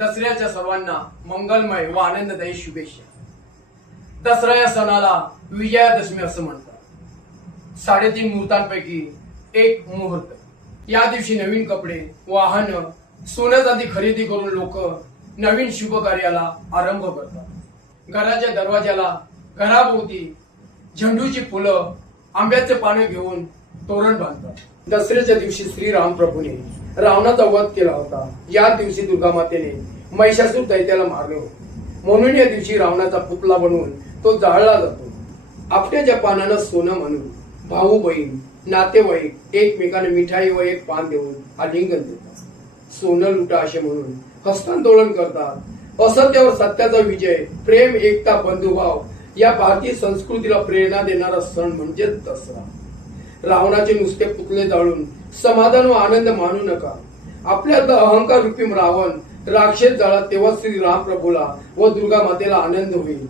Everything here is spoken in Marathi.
दसऱ्याच्या सर्वांना मंगलमय व आनंददायी शुभेच्छा। दसरा या सणाला विजयादशमी असं म्हणतात। 3.5 मुहूर्तांपैकी एक मुहूर्त। या दिवशी नवीन कपडे, वाहन, सोनं चांदी खरेदी करून लोक नवीन शुभ कार्याला आरंभ करतात। घराच्या दरवाजाला घराभोवती झेंडूची फुलं, आंब्याचे पाने घेऊन तोरण बांधतात। दसऱ्याच्या दिवशी श्रीराम प्रभूने रावणाचा वध केला होता। या दिवशी दुर्गा मातेने महिषासूर दैत्याला मारले होते, म्हणून या दिवशी रावणाचा पुतळा बनवून तो जाळला जातो। आपट्याच्या पानानं सोनं म्हणून भाऊ बहीण नातेवाईक एकमेकांना मिठाई व एक पान देऊन आलिंगन देतात। सोनं लुटा असे म्हणून हस्तांदोलन करतात। असत्यावर सत्याचा विजय, प्रेम, एकता, बंधुभाव या भारतीय संस्कृतीला प्रेरणा देणारा सण म्हणजे दसरा। रावणाचे नुसते पुतळे जाळून समाधान व आनंद मानू नका। आपल्यातला अहंकार रूपी रावण राक्षस जाळा, तेव्हा श्री राम प्रभूला व दुर्गा मातेला आनंद होईल।